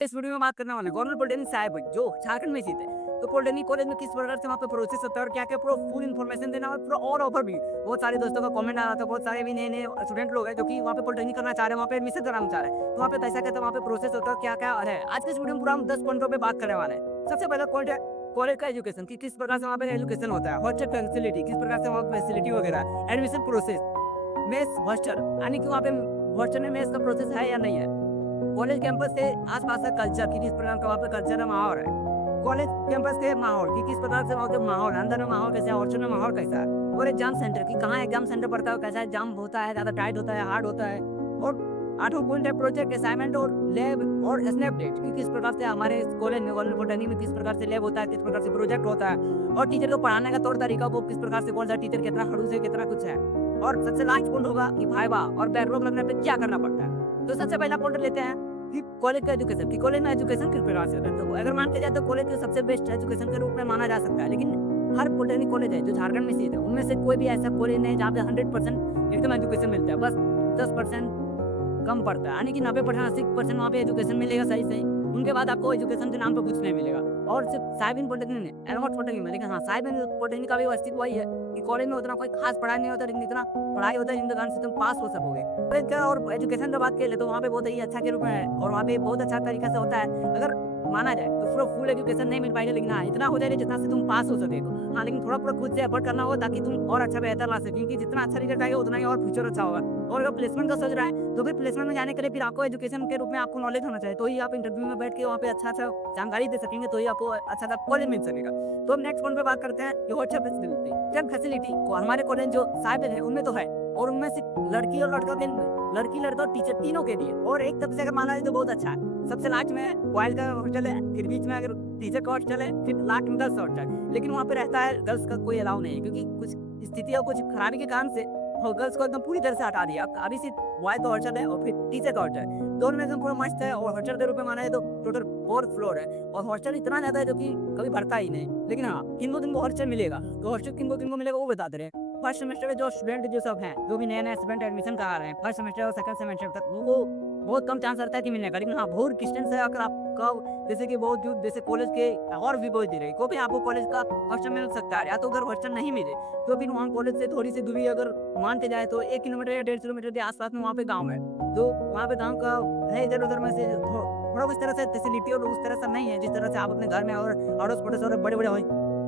इस वीडियो में बात करने वाले हैं गवर्नमेंट पॉलिटेक्निक साहिब जो झारखंड में स्थित है। तो पॉलिटेक्निक कॉलेज में किस प्रकार से वहाँ पे प्रोसेस होता है और क्या-क्या पूरा फुल इन्फॉर्मेशन देना और पूरा और ऑफर भी। बहुत सारे दोस्तों का कमेंट आ रहा था, बहुत सारे भी नए-नए स्टूडेंट लोग हैं जो कि वहाँ पे पॉलिटेक्निक करना चाह रहे हैं, वहाँ पे एडमिशन कराना चाह रहे हैं। तो वहाँ पे कैसा क्या वहाँ पे प्रोसेस होता है, क्या-क्या है। आज के इस वीडियो में पूरा हम 10 पॉइंटों पे बात करने वाले हैं। सबसे पहला पॉइंट है कॉलेज का एजुकेशन कि किस प्रकार से वहाँ पे एजुकेशन होता है, हॉस्टल फैसिलिटी किस प्रकार से वहाँ पे फैसिलिटी वगैरह, एडमिशन प्रोसेस, मेस हॉस्टल यानी कि वहाँ पे हॉस्टल में मेस का प्रोसेस है या नहीं है। कॉलेज कैंपस से आसपास का कल्चर कि किस प्रकार का वहाँ पे कल्चर है, माहौल है। कॉलेज कैंपस के माहौल कि किस प्रकार से वहाँ के माहौल है, अंदर में माहौल कैसा है, हॉस्टल में माहौल कैसा है। और एग्जाम सेंटर कि कहाँ एग्जाम सेंटर पड़ता है, कैसा एग्जाम होता है, ज़्यादा टाइट होता है, हार्ड होता है। और 8वां पॉइंट है प्रोजेक्ट असाइनमेंट और लैब और स्नैप डेट कि किस प्रकार से हमारे कॉलेज में गवर्नमेंट पॉलिटेक्निक में किस प्रकार से लैब होता है, किस प्रकार से प्रोजेक्ट होता है। और टीचर को पढ़ाने का तौर तरीका वो किस प्रकार से, कौन सा टीचर कितना खड़ूस है, कितना कुछ है। और सबसे लास्ट पॉइंट होगा कि वाइवा और बैकलॉग लगने पे क्या करना पड़ता है। तो सबसे पहला पॉइंट लेते हैं कि कॉलेज का एजुकेशन कि कॉलेज में एजुकेशन किस प्रकार से होता है। तो अगर मान के जाए तो कॉलेज को सबसे बेस्ट एजुकेशन के रूप में माना जा सकता है। लेकिन हर पॉलिटेक्निक कॉलेज है जो झारखंड में स्थित है, उनमें से कोई भी ऐसा कॉलेज नहीं जहाँ पे 100% एकदम एजुकेशन मिलता है। बस 10% कम पड़ता है, यानी कि 90% 80% वहाँ पे एजुकेशन मिलेगा सही सही। उनके बाद आपको एजुकेशन के नाम पे कुछ नहीं मिलेगा। और सिर्फ साहिबीन पॉलिटेक्निक नहीं, एलमोट पॉलिटेक्निक में, लेकिन हाँ साहिबीन पॉलिटेक्निक का भी अस्तित्व वही है कि कॉलेज में उतना कोई खास पढ़ाई नहीं होता, लेकिन इतना पढ़ाई होता है जिनके कारण से तुम पास हो सकोगे। कॉलेज का और एजुकेशन की बात करें तो वहाँ पे बहुत ही अच्छा के रूप में है और वहाँ पे बहुत अच्छा तरीका से होता है। अगर माना जाए तो पूरा फुल एजुकेशन नहीं मिल पाएगा, लेकिन हाँ इतना हो जाएगा जितना से तुम पास हो सके। हाँ लेकिन थोड़ा पूरा खुद से एफर्ट करना होगा ताकि तुम और अच्छा बेहतर ला सके, क्योंकि जितना अच्छा रिजल्ट आएगा उतना ही और फ्यूचर अच्छा होगा। और अगर प्लेसमेंट का सोच रहा है तो फिर प्लेसमेंट में जाने के लिए फिर आपको एजुकेशन के रूप में आपको नॉलेज होना चाहिए, तो ही आप इंटरव्यू में बैठ के वहाँ पे अच्छा जानकारी दे सकेंगे, तो ही आपको अच्छा सा कॉलेज मिल सकेगा। तो हम नेक्स्ट पॉइंट पे बात करते हैं कि व्हाट्सएप फैसिलिटी। जब फैसिलिटी को हमारे कॉलेज जो साहिब है उनमें तो है, और उनमें सिर्फ लड़की और लड़का के, लड़की लड़का और टीचर तीनों के लिए। और एक तरफ से अगर माना जाए तो बहुत अच्छा है। सबसे लास्ट में बॉयज का हॉस्टल है, फिर बीच में अगर टीचर का हॉस्टल है, फिर लास्ट में गर्ल्स का हॉस्टल। लेकिन वहाँ पे रहता है गर्ल्स का कोई अलाउ नहीं है, क्योंकि कुछ स्थिति और कुछ खराबी के कारण से और गर्ल्स को एकदम पूरी तरह से हटा दिया। अभी सिर्फ बॉय का हॉस्टल है और फिर टीचर का हॉस्टल है, दोनों में एकदम पूरा मस्त है। और हॉस्टल के रूप में माना है तो टोटल 4 फ्लोर है, और हॉस्टल इतना ज्यादा है जो कि कभी भरता ही नहीं। लेकिन हाँ किन को हॉस्टल मिलेगा, तो हॉस्टल किन को मिलेगा वो बताते रहे। फर्स्ट सेमेस्टर में जो स्टूडेंट जो सब हैं, जो भी नए स्टूडेंट एडमिशन करा रहे हैं फर्स्ट सेमेस्टर और सेकंड सेमेस्टर तक, वो बहुत कम चांस रहता है कि मिलने का। लेकिन हाँ बहुत डिस्टेंस है, अगर आपका जैसे कि बहुत दूर, जैसे कॉलेज के और भी बहुत दूर है, को भी आपको कॉलेज का हॉस्टल मिल सकता है। या तो अगर हॉस्टल नहीं मिले तो फिर वहाँ कॉलेज से थोड़ी सी दूरी अगर मान के जाए तो 1 किलोमीटर या 1.5 किलोमीटर के आसपास में वहाँ पे गाँव है। तो वहाँ पे गाँव का है, इधर उधर में से थोड़ा उस तरह से फैसिलिटी और उस तरह से नहीं है जिस तरह से आप अपने घर में और अड़ोस पड़ोस और बड़े बड़े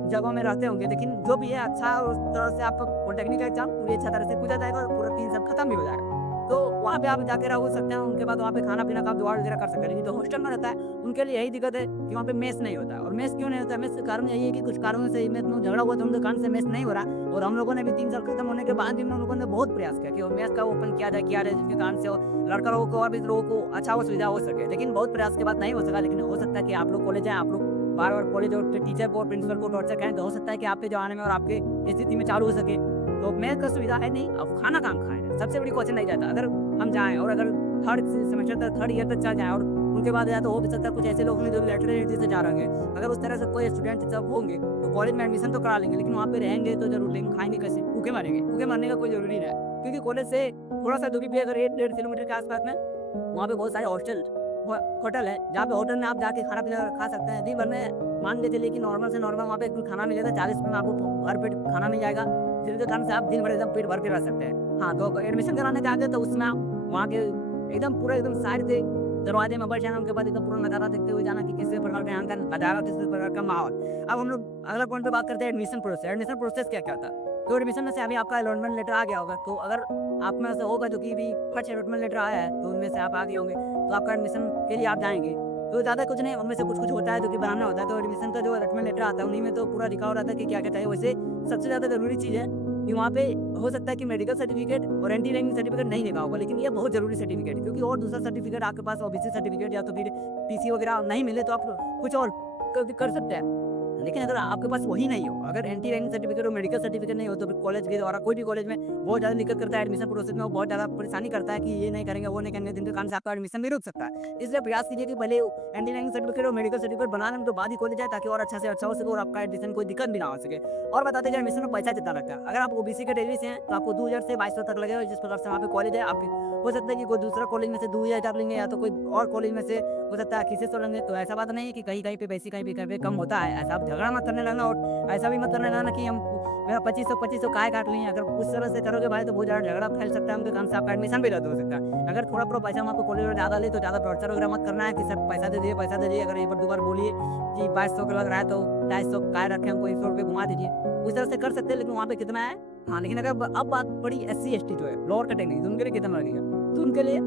जगहों में रहते होंगे। लेकिन जो भी है अच्छा, उस तरह से आपका पॉलिटेक्निक का एग्जाम पूरी अच्छा तरह से पूछा जाएगा और पूरा 3 साल खत्म भी हो जाएगा। तो वहाँ पे आप जाके रह सकते हैं, उनके बाद वहाँ पे खाना पीना का आप जुगाड़ वगैरह कर सकते हैं। लेकिन जो हॉस्टल में रहता है उनके लिए यही दिक्कत है कि वहाँ पे मेस नहीं होता है। और मेस क्यों नहीं होता है, मेस का कारण यही है कि कुछ कारणों से मेस में झगड़ा हुआ, तो उनके कारण से मेस नहीं हो रहा। और हम लोगों ने भी 3 साल खत्म होने के बाद भी हम लोगों ने बहुत प्रयास किया कि मेस का ओपन किया जाए, जिसके कारण से लड़का लोगों को और भी लोगों को अच्छा वो सुविधा हो सके। लेकिन बहुत प्रयास के बाद नहीं हो सका। लेकिन हो सकता है कि आप लोग कॉलेज जाए, आप लोग बार बार कॉलेज और टीचर को और प्रिंसिपल को टॉर्चर करें, तो हो सकता है कि आप पे जो आने में और आपके स्थिति में चालू हो सके। तो मेस का सुविधा है नहीं, अब खाना कहाँ खाएं, सबसे बड़ी क्वेश्चन नहीं जाता। अगर हम जाएँ और अगर थर्ड सेमेस्टर तक, थर्ड ईयर तक चल जाएँ और उनके बाद या तो हो भी सकता है कुछ ऐसे लोग होंगे जो लेटरेट से जा रहे हैं। अगर उस तरह से कोई स्टूडेंट सब होंगे तो कॉलेज में एडमिशन तो करा लेंगे, लेकिन वहाँ पे रहेंगे तो जरूर, लेकिन खाएंगे कैसे, भूखे मरेंगे। भूखे मरने का कोई जरूरी नहीं है, क्योंकि कॉलेज से थोड़ा सा दूरी पे अगर 1-1.5 किलोमीटर के आसपास में वहाँ पे बहुत सारे होटल है, जहाँ पे होटल में आप जाके खाना पीना खा सकते हैं। दिन भर में मान के चलिए कि नॉर्मल से नॉर्मल वहाँ पे खाना मिलेगा, 40 रुपये में आपको भर पेट खाना मिल जाएगा, जिसके कारण से आप दिन भर एकदम पेट भर के रह सकते हैं। हाँ तो एडमिशन कराने जाते तो उसमें आप वहाँ के एकदम पूरा एकदम साइड से दरवाजे में बैठ जाना, उनके बाद एकदम पूरा नज़ारा देखते हुए जाना कि किस प्रकार का यहाँ का नज़ारा, किस प्रकार का माहौल। अब हम लोग अगला पॉइंट पे बात करते हैं एडमिशन प्रोसेस। एडमिशन प्रोसेस क्या क्या था। तो एडमिशन में से अभी आपका अलॉटमेंट लेटर आ गया होगा, तो अगर आप में से होगा जो कि भी फर्स्ट अलॉटमेंट लेटर आया है तो उनमें से आप आ गए होंगे, तो आपका एडमिशन के लिए आप जाएंगे। तो ज़्यादा कुछ नहीं, उनमें से कुछ होता है जो कि बनाना होता है। तो एडमिशन का जो अलॉटमेंट लेटर आता है उन्हीं में तो पूरा लिखा हो रहता है कि क्या क्या चाहिए। वैसे सबसे ज़्यादा जरूरी चीज़ है कि वहाँ पे हो सकता है कि मेडिकल सर्टिफिकेट और एंटी रैंकिंग सर्टिफिकेट नहीं लिखा होगा, लेकिन ये बहुत जरूरी सर्टिफिकेट है, क्योंकि और दूसरा सर्टिफिकेट आपके पास ओबीसी सर्टिफिकेट या तो फिर पीसी वगैरह नहीं मिले तो आप कुछ और कर सकते हैं। लेकिन अगर आपके पास वही नहीं हो, अगर एंटी रैंकिंग सर्टिफिकेट और मेडिकल सर्टिफिकेट नहीं हो, तो फिर कॉलेज के द्वारा कोई भी कॉलेज में बहुत ज़्यादा दिक्कत करता है एडमिशन प्रोसेस में। वो बहुत ज़्यादा परेशानी करता है कि ये नहीं करेंगे वो नहीं करेंगे, जिनके कारण से आपका एडमिशन भी रुक सकता है। इसलिए प्रयास कीजिए कि पहले एंटी रैंकिंग सर्टिफिकेट और मेडिकल सर्टिफिकेट बनाने के बाद ही कॉलेज जाए, ताकि और अच्छा से अच्छा हो सके और आपका एडमिशन कोई दिक्कत भी ना हो सके। और बताते हैं एडमिशन में पैसा कितना लगता है। अगर आप ओबीसी कैटेगरी से हैं तो आपको 2000 से 2200 तक लगेगा, जिस प्रकार से वहाँ पे कॉलेज है। आप हो सकता है कि कोई दूसरा कॉलेज में से 2000 लेंगे या तो कोई और कॉलेज में से हो सकता है किसी से लेंगे। तो ऐसा बात नहीं है कि कहीं-कहीं पे बेसी कहीं पे कम होता है। ऐसा आप झगड़ा मत करने लगना और ऐसा भी मत करने लगना कि हम मेरा 2500 काहे काट लिए। अगर उस तरह से करोगे भाई तो बहुत ज़्यादा झगड़ा फैल सकता है, उनके कारण से आपका एडमिशन भी रद्द हो सकता है। अगर थोड़ा-थोड़ा पैसा वहाँ पे कॉलेज में ज़्यादा ले तो ज़्यादा टॉर्चर वगैरह मत करना है कि सर पैसा दे दिए, पैसा दे दिए। अगर एक बार 2 बार बोलिए कि 2200 का लग रहा है तो 250 काहे रखे, हमको 100 रुपए घुमा दीजिए। उस तरह से कर सकते हैं, लेकिन वहाँ पे कितना है? हाँ, लेकिन अगर अब बात पड़ी एससी एसटी जो है लोअर कैटेगरी, तो उनके लिए कितना लगेगा? तो उनके लिए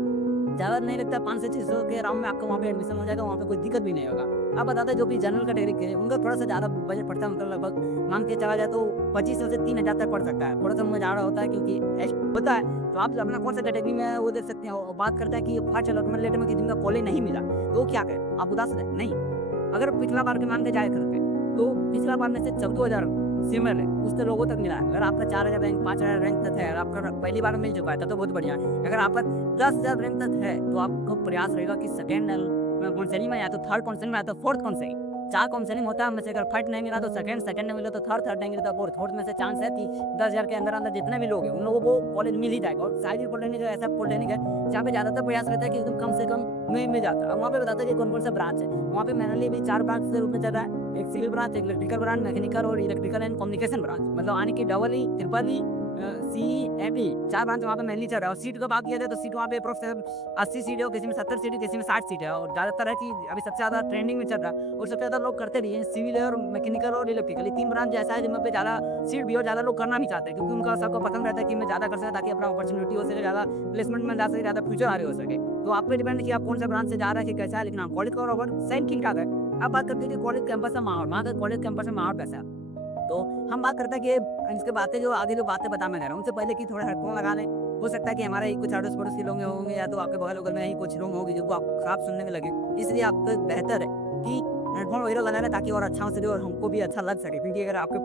ज़्यादा नहीं लगता, 5 से 600 के अराउंड में आपका वहाँ पे एडमिशन हो जाएगा, वहाँ पे कोई दिक्कत भी नहीं होगा। आप बताते हैं जो भी जनरल कैटेगरी के हैं, उनका थोड़ा-सा ज़्यादा बजट पड़ता है, मतलब लगभग मान के चला जाए तो 2500 से 3000 तक पड़ सकता है। थोड़ा-सा उनमें ज़्यादा होता है क्योंकि एस होता है, तो आप अपना कौन-सा कैटेगरी में है वो देख सकते हैं। और बात करते हैं कि फर्स्ट अलॉटमेंट में कि जिनका कॉलेज नहीं मिला, तो वो क्या करें? आप उदास हैं? नहीं, अगर पिछला बार के मान के जाया करते, तो पिछला बार में से 14,000 सिमिलर है, उससे लोगों तक मिला है। अगर आपका 4000 रैंक 5000 रैंक तक है और आपका पहली बार में मिल चुका है तब तो बहुत बढ़िया है। अगर आपका 10,000 रैंक तक है तो आपका प्रयास रहेगा कि सेकंड काउंसलिंग में या तो थर्ड काउंसलिंग में या तो फोर्थ काउंसलिंग, 4 काउंसलिंग होता है, उनमें से अगर फर्स्ट नहीं मिला तो सेकंड, सेकंड नहीं मिला तो थर्ड, थर्ड नहीं मिला तो फोर्थ में से चांस है कि 10,000 के अंदर जितने भी लोग हैं उन लोगों को कॉलेज मिल ही जाएगा। और शायद पॉलिटेक्निक ऐसा पॉलिटेक्निक है जहाँ पे ज़्यादातर प्रयास रहता है कि एकदम कम से कम में मिल जाता है। और वहाँ पे बताता है कि कौन-कौन सा ब्रांच है। वहाँ पे मैनुअली भी 4 ब्रांच के रूप में चल रहा है, एक सिविल ब्रांच, एक इलेक्ट्रिकल ब्रांच, मैकेनिकल और इलेक्ट्रिकल एंड कम्युनिकेशन ब्रांच, मतलब यानी कि double E, triple E, CEFE 4 branch वहाँ पे मेनली चल रहा है। और सीट का बात किया जाए तो सीट वहाँ पे अप्रॉक्स 80 सीट है और किसी में 70 सीट है, किसी में 60 सीट है। और ज़्यादातर है कि अभी सबसे ज़्यादा ट्रेंडिंग में चल रहा है और सबसे ज़्यादा लोग करते भी हैं सिविल और मैकेनिकल और इलेक्ट्रिकल, ये 3 ब्रांच ऐसा है जिनमें पे ज़्यादा सीट भी और ज़्यादा लोग करना भी चाहते हैं, क्योंकि उनका सबको पसंद रहता है कि मैं ज़्यादा कर सकें ताकि अपना अपॉर्चुनिटी हो सके, ज़्यादा प्लेसमेंट में जा सके, ज़्यादा फ्यूचर आगे हो सके। तो आप पे डिपेंड है कि आप कौन सा ब्रांच से जा रहा है कि कैसा है, लेकिन हाँ कॉलेज का ओवरऑल सही ठीक-ठाक है। अब बात करते हैं कि कॉलेज कैंपस का माहौल, वहाँ का कॉलेज कैंपस में माहौल कैसा है? तो हम बात करते हैं कि इसके बातें जो आगे जो बातें बता मैं रहा हूँ, उनसे पहले कि थोड़ा हेडफ़ोन लगा लें। हो सकता है कि हमारे ही कुछ अड़ोस-पड़ोस के लोग होंगे या तो आपके बगल-वगल में ही कुछ लोग होंगे जिनको आप खराब सुनने में लगे। इसलिए आपको बेहतर है कि हेडफ़ोन वगैरह लगा लें ताकि और अच्छा हो सके और हमको भी अच्छा लग सके। क्योंकि अगर आपके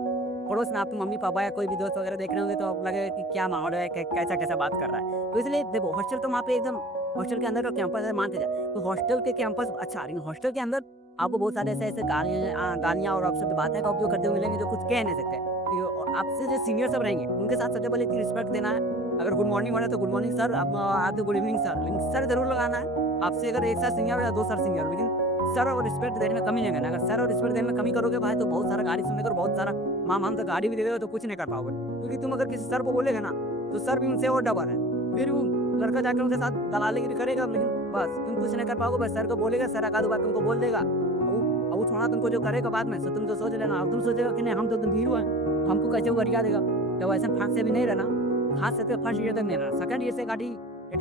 पड़ोस में आपके मम्मी-पापा या कोई भी दोस्त वगैरह देख रहे होंगे तो आपको लगेगा कि क्या माहौल है, कैसा-कैसा बात कर रहा है। तो इसलिए देखो हॉस्टल तो वहाँ पे एकदम हॉस्टल के अंदर का कैंपस है मानते जाए, तो हॉस्टल के कैंपस अच्छा, लेकिन हॉस्टल के अंदर आपको बहुत सारे ऐसे-ऐसे गालियाँ और अपशब्द बातें का उपयोग करते हुए मिलेंगे जो कुछ कह नहीं सकते। तो आपसे जो सीनियर सब रहेंगे, उनके साथ सबसे पहले इतनी रिस्पेक्ट देना है। अगर गुड मॉर्निंग हो रहा है तो गुड मॉर्निंग सर, आप गुड इवनिंग सर, लेकिन सर ज़रूर लगाना है। आपसे अगर एक सर सीनियर हो या 2 सर सीनियर हो, लेकिन सर और रिस्पेक्ट देने में कमी नहीं करना। अगर सर और रिस्पेक्ट देने में कमी करोगे भाई तो बहुत सारा गाली सुनोगे और बहुत सारा माम-वाम तो गाली भी दे देगा तो कुछ नहीं कर पाओगे। क्योंकि तुम अगर किसी सर को बोलेगे ना, तो सर भी उनसे और डबल है। फिर वो लड़का जाकर उनके साथ दलालीगिरी करेगा, लेकिन बस तुम कुछ नहीं कर पाओगे। बस सर को बोलेगा, सर एक आध बार तुमको बोल देगा। वो थोड़ा तुमको जो करेगा बाद में, सो तुम तो सोच लेना। अब तुम सोचेगा कि नहीं हम तो एकदम हीरो हैं, हमको कैसे वो गरिया देगा। तो ऐसा फाँक से भी नहीं रहना, खास करके फर्स्ट ईयर तक नहीं रहना। सेकंड ईयर से गाड़ी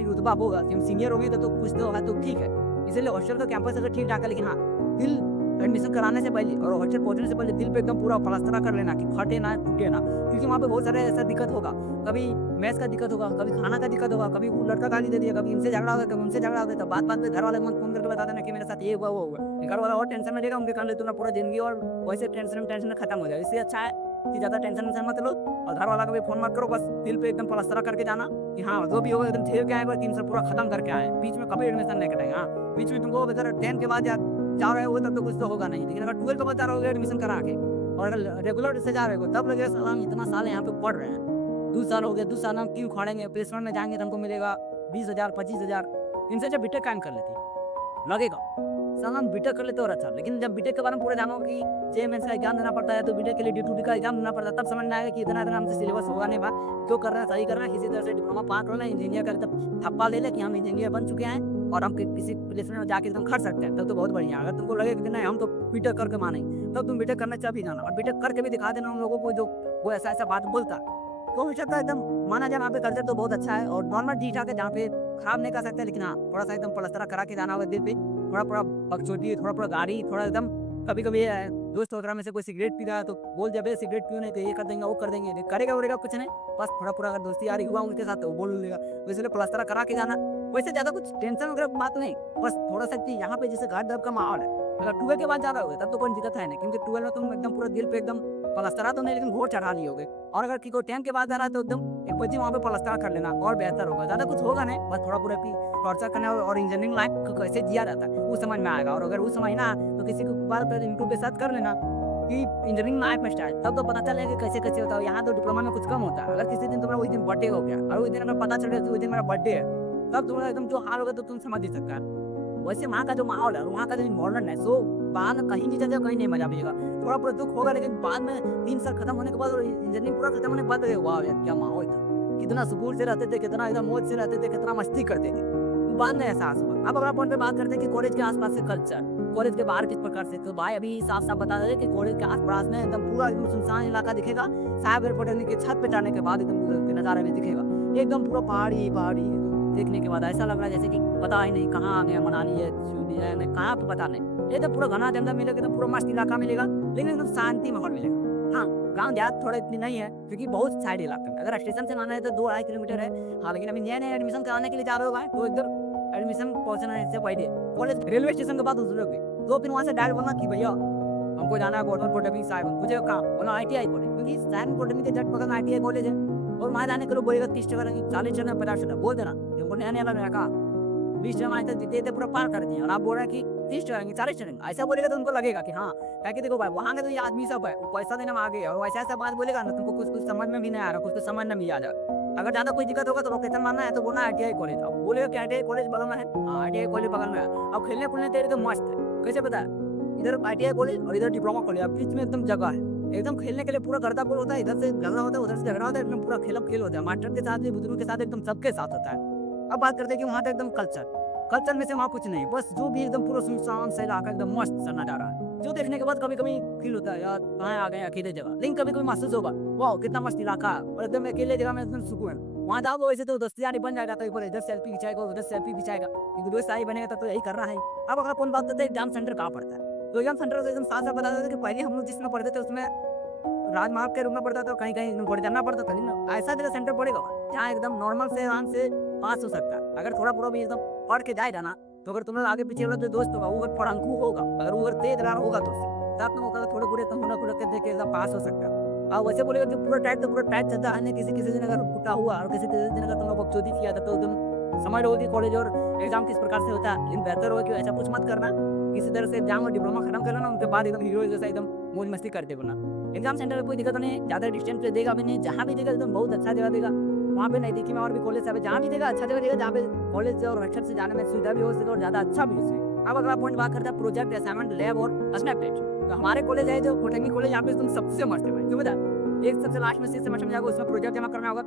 रुतबा होगा कि हम सीनियर हो गए तो कुछ तो है तो ठीक है। इसीलिए हॉस्टल का कैंपस अगर ठीक-ठाक है, लेकिन हाँ, दिल एडमिशन कराने से पहले और हॉस्टल पहुँचने से पहले दिल पे एकदम पूरा पलस्तरा कर लेना कि फटे ना, टूटे ना। क्योंकि वहाँ पे बहुत सारे ऐसा दिक्कत होगा, कभी मेस का दिक्कत होगा, कभी खाना का दिक्कत होगा, कभी वो लड़का गाली दे दिया, कभी इनसे झगड़ा हो गया, कभी उनसे झगड़ा हो गया, तो बात-बात पे घर वाले को फ़ोन करके बता देना कि मेरे साथ ये हुआ, वो हुआ। घर वाला और टेंशन में रहेगा, उनके कारण तुम्हारा पूरा ज़िंदगी और वैसे टेंशन में खत्म हो जाएगा। इसलिए अच्छा है कि ज़्यादा टेंशन मत लो और घर वाला को भी फ़ोन मत करो, बस दिल पे एकदम पलस्तरा करके जाना कि हाँ, जो भी होगा एकदम झेल के आएगा, 3 साल पूरा खत्म करके आए। बीच में कभी एडमिशन नहीं कटाएंगे। हाँ, बीच में तुमको अगर 10 के बाद या जा रहे हो तब तो कुछ तो होगा नहीं, लेकिन अगर 12 के बाद जा रहे हो एडमिशन करा के और अगर रेगुलर से जा रहे हो तब लगेगा साला हम इतना साल यहाँ पे पढ़ रहे हैं, 2 साल हो गए, 2 साल हम क्यों खड़ेंगे, प्लेसमेंट में जाएँगे तो हमको मिलेगा 20,000 25,000, इनसे अच्छा बीटेक कायम कर लेती, लगेगा साला हम बीटेक कर लेते और अच्छा। लेकिन जब बीटेक के बारे में पूरा जानोगे कि जेईई का एग्जाम देना पड़ता है, तो बीटेक के लिए D2D का एग्जाम देना पड़ता है, तब समझ में आएगा कि इतना हमसे सिलेबस होगा नहीं भाई, क्यों कर रहे हैं, सही कर रहे हैं, किसी तरह से डिप्लोमा पास कर लें, इंजीनियर का तब थप्पा ले लें कि हम इंजीनियर बन चुके हैं और हम किसी प्लेसमेंट में जाके एकदम खट सकते हैं, तब तो बहुत बढ़िया। अगर तुमको लगे कि नहीं हम तो बीटेक करके मानेंगे, तब तुम बीटेक करना चाह भी जाना और बीटेक करके भी दिखा देना उन लोगों को जो वो ऐसा-ऐसा बात बोलता है। तो हमेशा का एकदम माना जाए वहाँ पे कल्चर तो बहुत अच्छा है और नॉर्मल ठीक-ठाक है, जहाँ पे खराब नहीं कर सकते, लेकिन हाँ, थोड़ा-सा एकदम पलस्तरा करा के जाना होगा दिल पे, थोड़ा-थोड़ा बकचोदी, थोड़ा-थोड़ा गाड़ी, थोड़ा एकदम कभी-कभी दोस्त वगैरह में से कोई सिगरेट पी रहा है तो बोल दिया, "बे सिगरेट पियो नहीं तो ये कर देंगे, वो कर देंगे।" करेगा-वरेगा कुछ नहीं, बस थोड़ा-पूरा अगर दोस्ती यारी हुआ उनके साथ तो वो बोल देगा। तो इसलिए पलस्तरा करा के जाना, वैसे ज़्यादा कुछ टेंशन वगैरह की बात नहीं, बस थोड़ा-सा कि यहाँ पे जैसे घर-दर का माहौल है। अगर 12 के बाद जा रहे होगे तब तो कोई दिक्कत है नहीं, क्योंकि 12 में तुम एकदम पूरा दिल पे एकदम पलस्तरा तो नहीं लेकिन घोर चढ़ा लिए होगे। और अगर कोई 10 के बाद जा रहा है तो एकदम एक बच्ची वहाँ पे पलस्तरा कर लेना और बेहतर होगा। ज़्यादा कुछ होगा नहीं, बस थोड़ा-पूरा कि टॉर्चर करना और इंजीनियरिंग लाइफ को कैसे जिया जाता है, वो समझ में आएगा। और अगर वो समझ ना आए तो किसी को बात पे यूट्यूब पे सर्च कर लेना कि इंजीनियरिंग लाइफ में स्टाइल, तब तो पता चलेगा कि कैसे-कैसे होता है। यहाँ तो डिप्लोमा में कुछ कम होता है। अगर किसी दिन तुम्हारा उस दिन बर्थडे हो गया और उस दिन अगर पता चल गया कि उस दिन मेरा बर्थडे है, तब तुम्हारा एकदम जो हाल होगा तो तुम समझ ही सकते हो। वैसे वहाँ का जो माहौल है, वहाँ का जो इन्वायरमेंट है, सो बाद में कहीं नहीं जाते कहीं नहीं मजा मिलेगा। थोड़ा बहुत दुख होगा लेकिन बाद में 3 साल खत्म होने के बाद और इंजीनियरिंग पूरा खत्म होने के बाद वाह यार क्या माहौल था। कितना सुकून से रहते थे, कितना एकदम मौज से रहते थे, कितना मस्ती करते थे। बाद में एहसास हुआ। अब अगला पॉइंट पे बात करते हैं कि कॉलेज के आस-पास से कल्चर, कॉलेज के बाहर किस प्रकार से। तो भाई अभी साफ-साफ बता रहे कि कॉलेज के आस-पास में एकदम पूरा एकदम सुनसान इलाका दिखेगा। साइबर पॉलिटेक्निक के छत पे जाने के बाद एकदम उधर के नज़ारे में दिखेगा। एकदम पूरा पहाड़ी देखने के बाद ऐसा लग रहा है जैसे कि पता ही नहीं कहाँ आ गए, मनाली है, शिमला है, कहाँ पे पता नहीं। एकदम पूरा घना जंगल मिलेगा, एकदम पूरा मस्त इलाका मिलेगा, लेकिन एकदम शांति माहौल मिलेगा। हाँ, गाँव देहात थोड़ा इतनी नहीं है क्योंकि बहुत साइड इलाका है। अगर स्टेशन से आना है तो 2-2.5 किलोमीटर है। हाँ, लेकिन अभी नए-नए एडमिशन कराने के लिए जा रहे हो भाई तो इधर एडमिशन पहुँचने से पहले कॉलेज रेलवे स्टेशन के बाद उतरोगे तो फिर वहाँ से डायरेक्ट बोलना कि भैया हमको जाना है गवर्नमेंट पॉलिटेक्निक साहिबगंज, मुझे कहाँ बोला ITI कॉलेज, क्योंकि साहिबगंज पॉलिटेक्निक के जस्ट बगल में ITI कॉलेज है। और वहाँ जाने के लोग बोलेगा 30 टका लगेगा, 40 टका 50 टका बोल देना, हमको नया लग रहा है कहाँ 20 टका आए देते पूरा पार कर दिए और आप बोल रहे हैं कि 30 टका 40 टका, ऐसा बोलेगा तो उनको लगेगा कि हाँ क्या कि देखो भाई वहाँ के तो ये आदमी सब है, वो पैसा देने में आगे है और ऐसा ऐसा बात बोलेगा ना तुमको कुछ समझ में भी नहीं आ रहा, कुछ समझ में भी आ जाएगा। अगर ज़्यादा कोई दिक्कत होगा तो लोकेशन मानना है तो बोलना ITI कॉलेज, अब बोलेगा कि ITI कॉलेज बगल में है, हाँ ITI कॉलेज बगल में है। अब खेलने कूदने तेरे तो मस्त है, कैसे पता है इधर ITI कॉलेज और इधर डिप्लोमा कॉलेज, अब बीच में एकदम जगह है, एकदम खेलने के लिए पूरा गर्दापुर होता है, इधर से झगड़ा होता है उधर से झगड़ा होता है, एकदम पूरा खेल होता है, मास्टर के साथ भी बुजुर्ग के साथ एकदम सबके साथ होता है। अब बात करते हैं कि वहाँ का एकदम कल्चर में से वहाँ कुछ नहीं, बस जो भी एकदम पूरा सुनसान सा इलाका एकदम मस्त सा नजारा है, जो देखने के बाद कभी-कभी फील होता है यार कहाँ आ गए अकेले जगह, लेकिन कभी-कभी महसूस होगा वाह कितना मस्त इलाका है और एकदम अकेले जगह में एकदम सुकून है। वहाँ जाओ वैसे तो दोस्ती यारी बन जाएगा, तो एक बार इधर सेल्फी खिंचाएगा उधर सेल्फी खिंचाएगा, एक दोस्त यारी बनेगा तो यही कर रहा है। अब अगर अपन बात करते हैं एग्जाम सेंटर कहाँ पड़ता है, तो एग्जाम सेंटर तो एकदम साफ-साफ बता देते कि पहले हम लोग जिसमें पढ़ते थे उसमें राजमार्ग के रूम में पड़ता था, कहीं-कहीं एकदम पड़ जाना पड़ता था, लेकिन ऐसा जगह सेंटर पड़ेगा जहाँ एकदम नॉर्मल से आराम से पास हो सकता है। अगर थोड़ा-पूरा भी एकदम पढ़ के जाएगा ना, तो अगर तुम लोग आगे पीछे वाला जो दोस्त होगा वो अगर पढ़ाकू होगा, अगर वो अगर तेज रहा होगा तो उससे तब तुम होगा थोड़े बुरे तुम हुनर के देख के एकदम पास हो सकता है। वैसे बोलेगा कि पूरा टाइट तो पूरा टाइट चलता है, किसी-किसी दिन अगर फूटा हुआ और किसी-किसी दिन अगर तुम लोग बकचोदी किया था तो एकदम समझ लो कि कॉलेज और एग्जाम किस प्रकार से होता है। लेकिन बेहतर होगा कि ऐसा कुछ मत करना, किसी तरह से एग्जाम और डिप्लोमा खत्म कर लेना, उनके बाद एकदम हीरो जैसा एकदम मौज मस्ती करते बोलना। एग्जाम सेंटर में कोई दिक्कत नहीं, ज़्यादा डिस्टेंस पे देगा भी नहीं, जहाँ भी देगा एकदम बहुत अच्छा जगह देगा। वहाँ पे नज़दीकी में और भी कॉलेज है, जहाँ भी देगा अच्छा जगह देगा, जहाँ पे कॉलेज से और हॉस्टल से जाने में सुविधा भी हो सके और ज़्यादा अच्छा भी हो सके। अब अगला पॉइंट बात करते हैं प्रोजेक्ट, असाइनमेंट, लैब और स्नैपचैट। तो हमारे कॉलेज है जो पॉलिटेक्निक कॉलेज, यहाँ पे तुम सबसे मस्त है भाई, क्यों बता? एक सबसे लास्ट में 6 सेमेस्टर में जाओगे उसमें प्रोजेक्ट जमा करना होगा,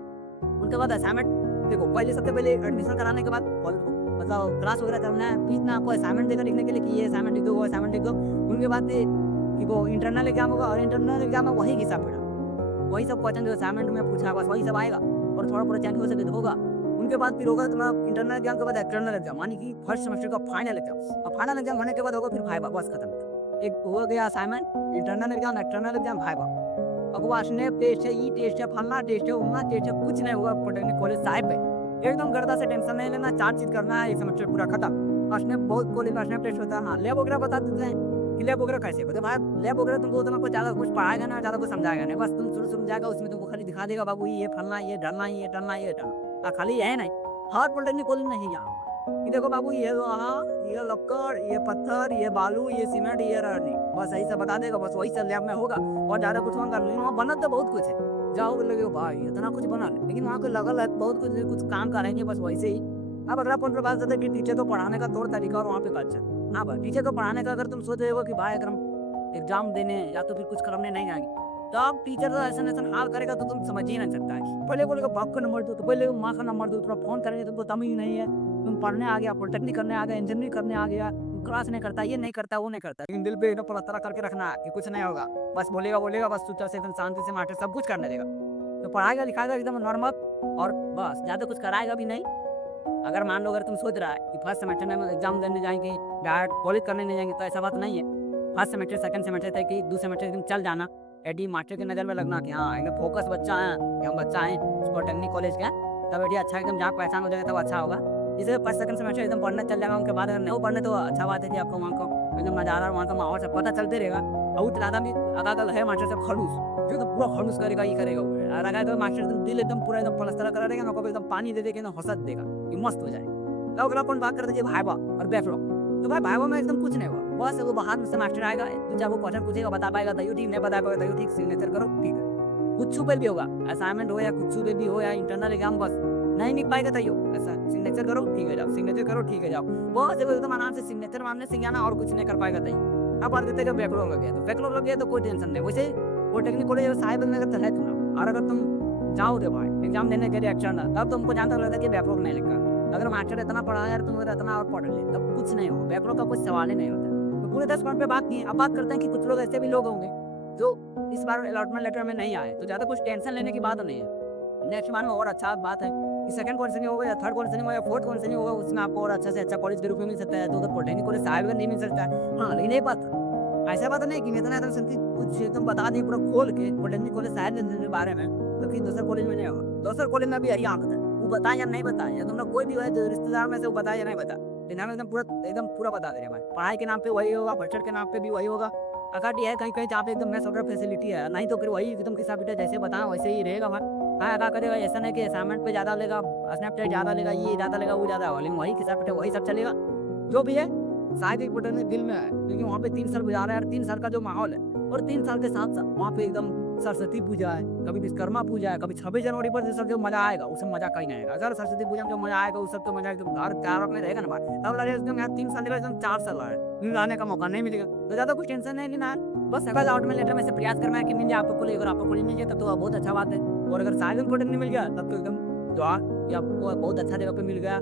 उनके बाद असाइनमेंट। देखो पहले सबसे पहले एडमिशन कराने के बाद मतलब क्लास वगैरह करना है, फिर ना आपको असाइनमेंट देगा लिखने के लिए कि ये असाइनमेंट लिख दो वो असाइनमेंट लिख दो। उनके बाद कि वो इंटरनल एग्जाम होगा और इंटरनल एग्जाम में वही घिसा पड़ा, वही सब क्वेश्चन जो असाइनमेंट में पूछा है बस वही सब आएगा और थोड़ा पूरा चेंज हो सके तो होगा। उनके बाद फिर होगा तुम्हारा इंटरनल एग्जाम के बाद एक्सटर्नल एग्जाम, यानी कि फर्स्ट सेमेस्टर का फाइनल एग्जाम, और फाइनल एग्जाम होने के बाद होगा फिर वाइवा, बस खत्म। एक हो गया assignment, internal exam, external exam, viva. बकवास स्नैप टेस्ट है, ई टेस्ट है, फलना टेस्ट है, उमना टेस्ट है, कुछ नहीं होगा पॉलिटेक्निक कॉलेज साहिब पे। एकदम गर्दा से टेंशन नहीं लेना, 4 चीज करना है, एक सेमेस्टर पूरा खत्म। और स्नैप बहुत कॉलेज में स्नैप टेस्ट होता है। हाँ, लैब वगैरह बता देते हैं कि लैब वगैरह कैसे होता है भाई। लैब वगैरह तुमको उतना कुछ ज़्यादा कुछ पढ़ाएगा ना, ज़्यादा कुछ समझाएगा नहीं, बस तुम शुरू जाएगा उसमें तुमको खाली दिखा देगा बाबू ये फलना, ये डरना, ये डरना, ये डरना। खाली ये नहीं, हर पॉलिटेक्निक कॉलेज में नहीं यहाँ ये देखो बाबू ये लोहा, ये लक्कड़, ये पत्थर, ये बालू, ये सीमेंट, ये रॉड, बस यही सब बता देगा, बस वही सब लैब में होगा और ज़्यादा कुछ वहाँ करना नहीं। वहाँ बना तो बहुत कुछ है, जाओगे लगे भाई इतना कुछ बना ले, लेकिन वहाँ को लगल है बहुत कुछ काम करेंगे बस वैसे ही। अब अगला पॉइंट पर बात करते हैं कि टीचर को पढ़ाने का तौर तरीका और वहाँ पे कल्चर। हाँ भाई, टीचर को पढ़ाने का अगर तुम सोच रहे हो कि भाई अगर हम एग्जाम देने या तो फिर कुछ करने नहीं जाएंगे तो अब टीचर तो ऐसा हाल करेगा तो तुम समझ ही नहीं सकता है। पहले बोलेगा बाप का नंबर दो, तो पहले माँ का नंबर दो, थोड़ा फोन करेंगे तुमको तमीज नहीं है, तुम पढ़ने आ गया, पॉलिटेक्निक करने आ गया, इंजीनियरिंग करने आ गया, क्लास नहीं करता, ये नहीं करता, वो नहीं करता, लेकिन दिल पे एकदम पलस्तरा करके रखना है कि कुछ नहीं होगा, बस बोलेगा बस चुपचाप से एकदम शांति से मास्टर सब कुछ करने देगा। तो पढ़ाएगा लिखाएगा एकदम नॉर्मल और बस ज़्यादा कुछ कराएगा भी नहीं। अगर मान लो अगर तुम सोच रहा है कि फर्स्ट सेमेस्टर में एग्जाम देने जाएंगे, डायरेक्ट कॉलेज करने नहीं जाएंगे, तो ऐसा बात नहीं है। फर्स्ट सेमेस्टर सेकंड सेमेस्टर तक कि 2 सेमेस्टर एकदम चल जाना, एडी मास्टर की नज़र में लगना कि हाँ एकदम फोकस बच्चा है कि हम बच्चा हैं पॉलिटेक्निक कॉलेज का, तब एडी अच्छा एकदम जहाँ पहचान हो जाएगा तब अच्छा होगा। जैसे फर्स्ट सेकंड सेमेस्टर एकदम पढ़ना चल जाएगा, उनके बाद अगर नहीं पढ़ने तो अच्छा बात है कि आपको वहाँ का एकदम नज़ारा वहाँ का माहौल सब पता चलते रहेगा। और ज़्यादा भी अगाकल है मास्टर सब खड़ूस, जो तो पूरा खड़ूस करेगा ये करेगा, और अगर तो मास्टर एकदम दिल एकदम पूरा एकदम पलस्तरा करा देगा ना, कभी एकदम पानी दे देगा ना, हंसत देगा कि मस्त हो जाए। तो अगला अपन बात करते हैं भाईवा और बैकलॉग। तो भाई भाईवा में एकदम कुछ नहीं हुआ, बस वो बाहर में से मास्टर आएगा, तो जब वो क्वेश्चन पूछेगा बता पाएगा तो ठीक, नहीं बता पाएगा तो ठीक, सिग्नेचर करो ठीक है। कुछ पे भी होगा, असाइनमेंट हो या कुछ पे भी हो या इंटरनल एग्जाम, बस नहीं लिख पाएगा तैयो ऐसा सिग्नेचर करो ठीक है जाओ, सिग्नेचर करो ठीक है जाओ। बहुत से एकदम आराम से सिग्नेचर मारने से जाना और कुछ नहीं कर पाएगा तैयो। अब बात करते हैं बैकलॉग लग गया तो बैकलॉग लग गया तो कोई टेंशन नहीं। वैसे पॉलिटेक्निक कॉलेज साहिब बनने का तो है चुनाव, और अगर तुम जाओगे भाई एग्जाम देने के लिए एक्सटर्नल, तब तुमको जानता लगता है कि बैकलॉग नहीं लिखा। अगर मास्टर इतना पढ़ा यार तुम इतना और पढ़ ले तब कुछ नहीं हो, बैकलॉग का कुछ सवाल ही नहीं होता। तो पूरे 10 मिनट पे बात की। अब बात करते हैं कि कुछ लोग ऐसे भी लोग होंगे जो इस बार अलॉटमेंट लेटर में नहीं आए, तो ज़्यादा कुछ टेंशन लेने की बात नहीं है। नेक्स्ट बार में और अच्छा बात है कि सेकंड काउंसलिंग होगा या थर्ड काउंसलिंग होगा या फोर्थ काउंसलिंग होगा, उसमें आपको और अच्छा से अच्छा कॉलेज के रूप में मिल सकता है। तो उधर पॉलिटेक्निक कॉलेज साहिब नहीं मिल सकता है। हाँ लेकिन एक बात ऐसा बात नहीं कि मैं इतना संगीत कुछ एकदम बता दी पूरा खोल के पॉलिटेक्निक कॉलेज साहिब के बारे में, तो फिर दूसरे कॉलेज में नहीं होगा। दूसरे कॉलेज में भी यही आदत है, वो बताए या नहीं बताए, या तुमने कोई भी रिश्तेदार में से वो बताए या नहीं बता, लेकिन हम एकदम पूरा बता दे रहे हैं भाई। पढ़ाई के नाम पे वही होगा, बजट के नाम पे भी वही होगा। अकाटी है कहीं कहीं जहाँ पे एकदम मेस वगैरह फैसिलिटी है, नहीं तो फिर वही एकदम किसा बेटा जैसे बताया वैसे ही रहेगा भाई। हाँ अदा करेगा, ऐसा नहीं कि असाइनमेंट पे ज़्यादा लेगा, स्नैपचैट ज़्यादा लेगा, ये ज़्यादा लेगा, वो ज़्यादा, लेकिन वही किसा बेटा वही सब चलेगा जो भी है। शायद एक बटन में दिल में है, क्योंकि वहाँ पे 3 साल गुजारा है और 3 साल का जो माहौल है, और 3 साल के साथ साथ वहाँ पे एकदम सरस्वती पूजा है, कभी विश्वकर्मा पूजा है, कभी 26 जनवरी पर जो सब जो मजा आएगा उसमें मजा कहीं नहीं आएगा। अगर सरस्वती पूजा में जो मजा आएगा उस सब तो मजा एकदम घर चार में रहेगा ना बात, तब लगेगा एकदम यार 3 साल एकदम 4 साल है, लाने का मौका नहीं मिलेगा। तो ज़्यादा कुछ टेंशन नहीं लेना है, बस अगर अलॉटमेंट लेटर में से प्रयास करना है कि मिल जाए आपको कॉलेज। अगर आपको कॉलेज मिल जाए तब तो बहुत अच्छा बात है, और अगर साइलेंट कॉलेज नहीं मिल गया तब तो एकदम दुआ कि आपको बहुत अच्छा जगह पे मिल गया।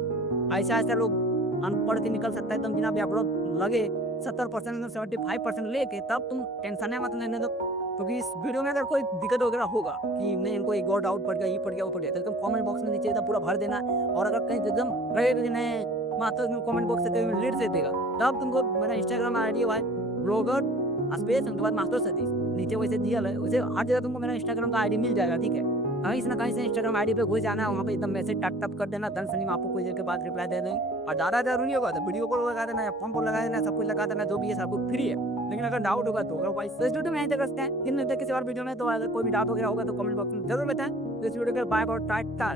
ऐसा ऐसा लोग अनपढ़ के निकल सकता है एकदम बिना बैकलॉग लगे 70% 75% लेके, ततब तुम टेंशन मत लेने दो। क्योंकि इस वीडियो में अगर कोई दिक्कत वगैरह होगा कि नहीं इनको एक और डाउट पड़ गया, ये पड़ गया वो पड़ गया, तो एकदम कमेंट बॉक्स में नीचे एकदम पूरा भर देना। और अगर कहीं एकदम रहेगा कि नहीं मात्र कमेंट बॉक्स से लेट से देगा, तब तुमको मेरा इंस्टाग्राम आई डी है ब्लॉगर स्पेस उनके बाद मास्टर सतीश नीचे वैसे दिया है, वैसे हर जगह तुमको मेरा इंस्टाग्राम का आईडी मिल जाएगा। ठीक है, कहीं से ना कहीं से इंस्टाग्राम आईडी पे घुस जाना है, वहाँ पे एकदम मैसेज टप कर देना, दन सनी में आपको कुछ देर के बाद रिप्लाई दे देंगे। और ज़्यादा जरूरी होगा तो वीडियो कॉल लगा देना या फोन कॉल लगा देना, सब कुछ लगा देना, जो भी है सब कुछ फ्री है। लेकिन अगर डाउट होगा तो अगर इस वीडियो में यहीं तक रखते हैं, किसी और वीडियो में तो अगर कोई भी डाउट वगैरह होगा तो कमेंट बॉक्स में जरूर बताएं। तो इस वीडियो के बाय बाय टाटा।